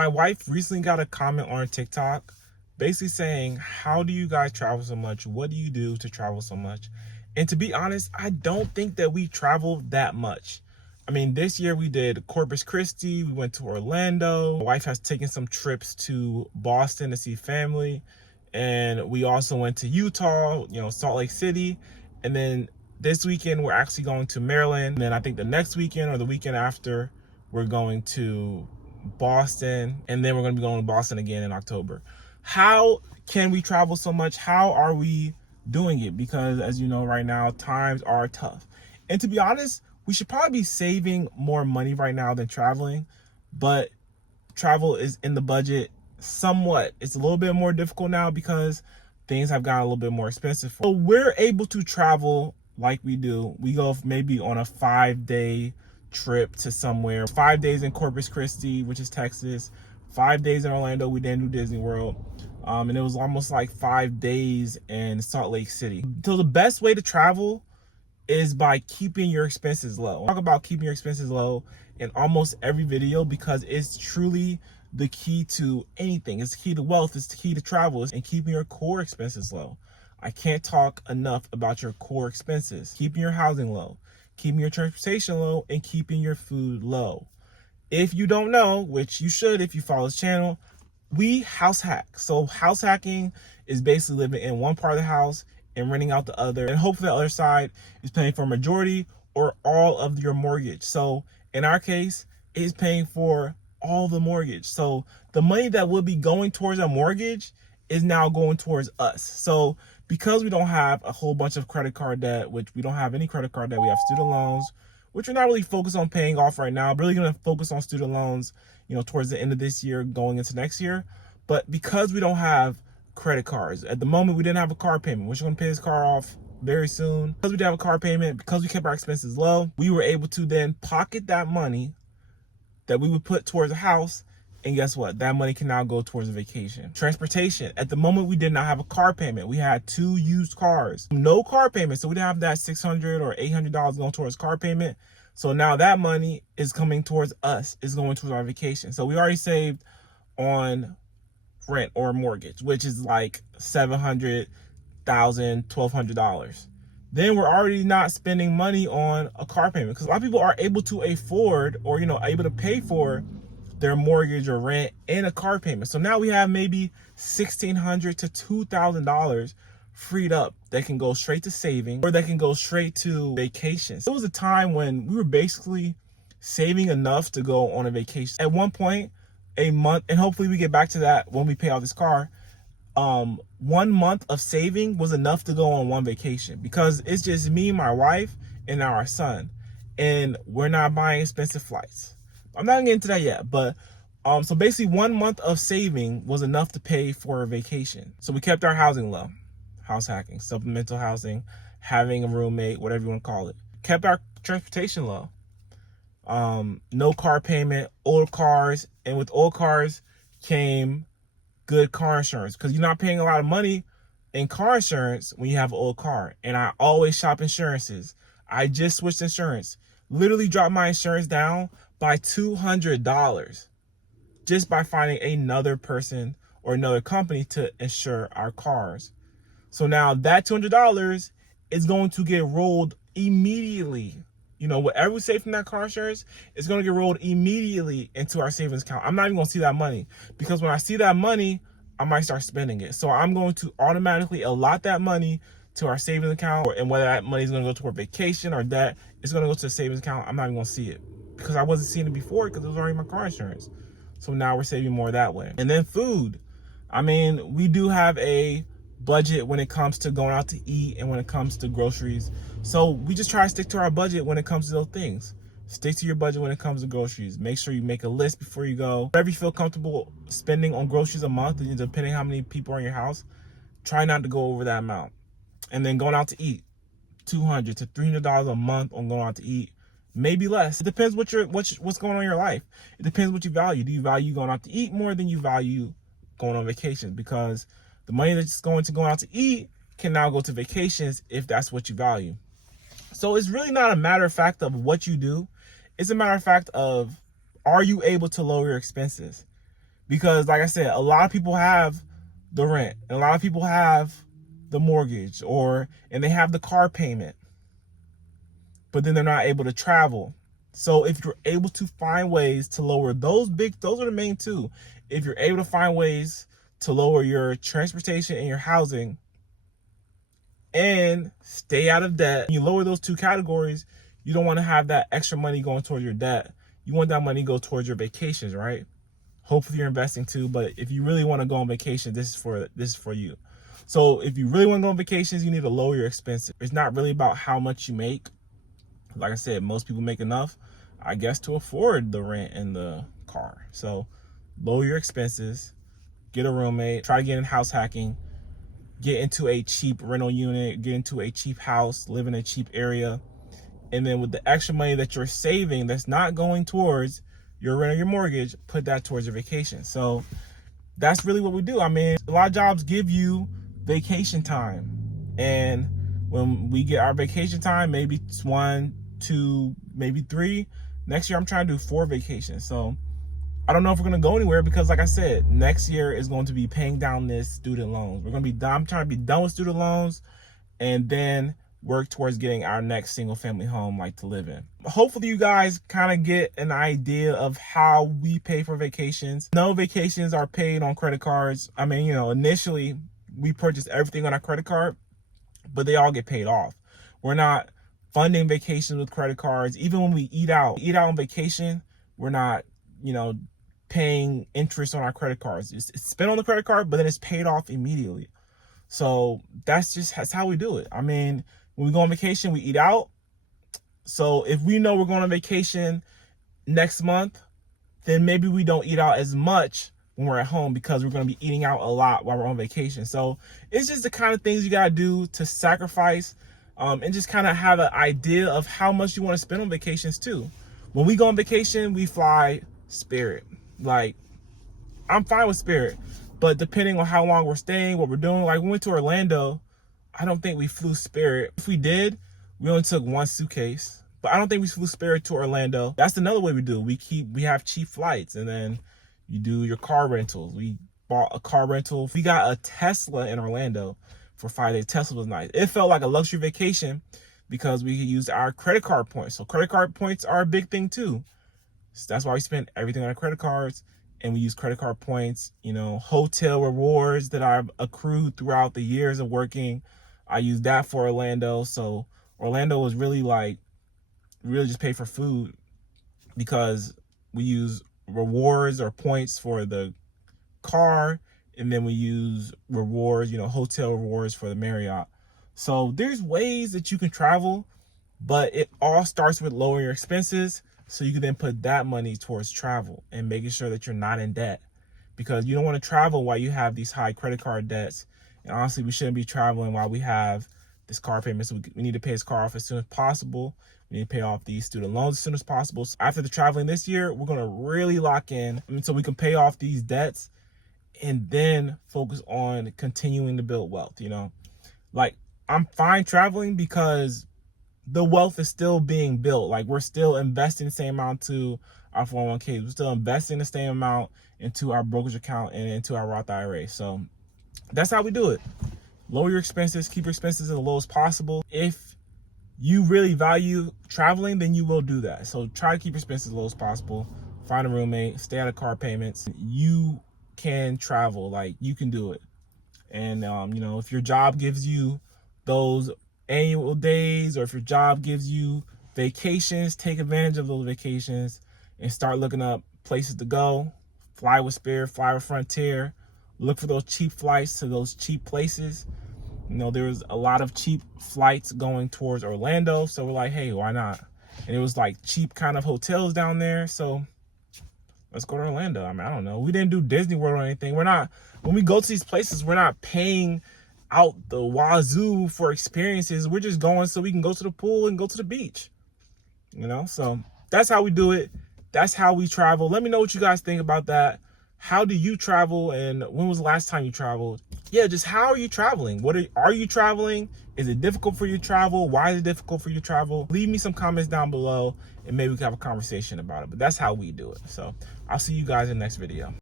My wife recently got a comment on her TikTok basically saying, how do you guys travel so much? What do you do to travel so much? And to be honest, I don't think that we travel that much. I mean, this year we did Corpus Christi, we went to Orlando. My wife has taken some trips to Boston to see family. And we also went to Utah, Salt Lake City. And then this weekend, we're actually going to Maryland. And then I think the next weekend or the weekend after, we're going to Boston. And then we're going to be going to Boston again in October. How can we travel so much? How are we doing it? Because as you know, right now, times are tough. And to be honest, we should probably be saving more money right now than traveling. But travel is in the budget somewhat. It's a little bit more difficult now because things have gotten a little bit more expensive. So we're able to travel like we do. We go maybe on a 5-day trip to somewhere. 5 days in Corpus Christi, which is Texas. 5 days in Orlando. We didn't do Disney World. And it was almost like 5 days in Salt Lake City. So the best way to travel is by keeping your expenses low. I talk about keeping your expenses low in almost every video because it's truly the key to anything. It's the key to wealth. It's the key to travel and keeping your core expenses low. I can't talk enough about your core expenses. Keeping your housing low, keeping your transportation low, and keeping your food low. If you don't know, which you should if you follow this channel, we house hack. So house hacking is basically living in one part of the house and renting out the other. And hopefully the other side is paying for a majority or all of your mortgage. So in our case, it's paying for all the mortgage. So the money that would be going towards a mortgage is now going towards us. So because we don't have a whole bunch of credit card debt, which we don't have any credit card debt, we have student loans, which we're not really focused on paying off right now. I'm really going to focus on student loans, towards the end of this year, going into next year. But because we don't have credit cards, at the moment we didn't have a car payment. We're going to pay this car off very soon. Because we didn't have a car payment, because we kept our expenses low, we were able to then pocket that money that we would put towards a house. And guess what? That money can now go towards a vacation. Transportation. At the moment, we did not have a car payment. We had 2 used cars. No car payment. So we didn't have that $600 or $800 going towards car payment. So now that money is coming towards us. It's going towards our vacation. So we already saved on rent or mortgage, which is like $700, $1,000, $1,200. Then we're already not spending money on a car payment because a lot of people are able to afford or, able to pay for their mortgage or rent and a car payment. So now we have maybe $1,600 to $2,000 freed up that can go straight to saving or that can go straight to vacations. It was a time when we were basically saving enough to go on a vacation. At one point, a month, and hopefully we get back to that when we pay off this car, 1 month of saving was enough to go on one vacation because it's just me, my wife, and now our son. And we're not buying expensive flights. I'm not gonna get into that yet, but so basically 1 month of saving was enough to pay for a vacation. So we kept our housing low, house hacking, supplemental housing, having a roommate, whatever you want to call it. Kept our transportation low. No car payment, old cars, and with old cars came good car insurance because you're not paying a lot of money in car insurance when you have an old car. And I always shop insurances. I just switched insurance. Literally dropped my insurance down by $200 just by finding another person or another company to insure our cars. So now that $200 is going to get rolled immediately. Whatever we save from that car insurance is going to get rolled immediately into our savings account. I'm not even going to see that money because when I see that money, I might start spending it. So I'm going to automatically allot that money to our savings account, and whether that money is going to go toward vacation or debt, it's going to go to the savings account. I'm not even going to see it because I wasn't seeing it before because it was already my car insurance. So now we're saving more that way. And then food. I mean, we do have a budget when it comes to going out to eat and when it comes to groceries. So we just try to stick to our budget when it comes to those things. Stick to your budget when it comes to groceries. Make sure you make a list before you go. Whatever you feel comfortable spending on groceries a month, depending how many people are in your house, try not to go over that amount. And then going out to eat, $200 to $300 a month on going out to eat. Maybe less. It depends what's going on in your life. It depends what you value. Do you value going out to eat more than you value going on vacation? Because the money that's going out to eat can now go to vacations if that's what you value. So it's really not a matter of fact of what you do. It's a matter of fact of, are you able to lower your expenses? Because like I said, a lot of people have the rent, and a lot of people have the mortgage, and they have the car payment, but then they're not able to travel. So if you're able to find ways to lower those are the main two. If you're able to find ways to lower your transportation and your housing and stay out of debt, you lower those two categories, you don't want to have that extra money going towards your debt. You want that money to go towards your vacations, right? Hopefully you're investing too, but if you really want to go on vacation, this is for you. So if you really want to go on vacations, you need to lower your expenses. It's not really about how much you make. Like I said, most people make enough, I guess, to afford the rent and the car. So lower your expenses, get a roommate, try to get in house hacking, get into a cheap rental unit, get into a cheap house, live in a cheap area. And then with the extra money that you're saving that's not going towards your rent or your mortgage, put that towards your vacation. So that's really what we do. I mean, a lot of jobs give you vacation time. And when we get our vacation time, maybe it's 1, 2, maybe 3. Next year, I'm trying to do 4 vacations. So I don't know if we're going to go anywhere because, like I said, next year is going to be paying down this student loans. We're going to be done. I'm trying to be done with student loans and then work towards getting our next single family home to live in. Hopefully you guys kind of get an idea of how we pay for vacations. No vacations are paid on credit cards. I mean, initially we purchase everything on our credit card, but they all get paid off. We're not funding vacations with credit cards. Even when we eat out on vacation, we're not, paying interest on our credit cards. It's spent on the credit card, but then it's paid off immediately. So that's how we do it. I mean, when we go on vacation, we eat out. So if we know we're going on vacation next month, then maybe we don't eat out as much when we're at home because we're going to be eating out a lot while we're on vacation. So it's just the kind of things you got to do to sacrifice and just kind of have an idea of how much you want to spend on vacations too. When we go on vacation, we fly Spirit. I'm fine with Spirit, but depending on how long we're staying, what we're doing, we went to Orlando, I don't think we flew Spirit. If we did, we only took 1 suitcase, but I don't think we flew Spirit to Orlando. That's another way we do it. We have cheap flights, and then you do your car rentals. We bought a car rental. We got a Tesla in Orlando for 5 days. Tesla was nice. It felt like a luxury vacation because we could use our credit card points. So credit card points are a big thing too. So that's why we spend everything on our credit cards, and we use credit card points, hotel rewards that I've accrued throughout the years of working. I use that for Orlando. So Orlando was really just pay for food because we use rewards or points for the car, and then we use rewards, hotel rewards for the Marriott. So there's ways that you can travel, but it all starts with lowering your expenses so you can then put that money towards travel and making sure that you're not in debt, because you don't want to travel while you have these high credit card debts. And honestly, we shouldn't be traveling while we have this car payment. So we need to pay this car off as soon as possible. We need to pay off these student loans as soon as possible. So after the traveling this year, we're going to really lock in so we can pay off these debts and then focus on continuing to build wealth. I'm fine traveling because the wealth is still being built. We're still investing the same amount to our 401ks. We're still investing the same amount into our brokerage account and into our Roth IRA. So that's how we do it. Lower your expenses, keep your expenses as low as possible. If you really value traveling, then you will do that. So try to keep your expenses as low as possible. Find a roommate, stay out of car payments. You can travel, you can do it. And, if your job gives you those annual days, or if your job gives you vacations, take advantage of those vacations and start looking up places to go. Fly with Spirit, fly with Frontier. Look for those cheap flights to those cheap places. There was a lot of cheap flights going towards Orlando, so we're like, hey, why not? And it was cheap kind of hotels down there, so let's go to Orlando. I don't know. We didn't do Disney World or anything. When we go to these places, we're not paying out the wazoo for experiences. We're just going so we can go to the pool and go to the beach. So that's how we do it. That's how we travel. Let me know what you guys think about that. How do you travel, and when was the last time you traveled? Yeah, just how are you traveling? Are you traveling? Is it difficult for you to travel? Why is it difficult for you to travel? Leave me some comments down below and maybe we can have a conversation about it. But that's how we do it. So I'll see you guys in the next video.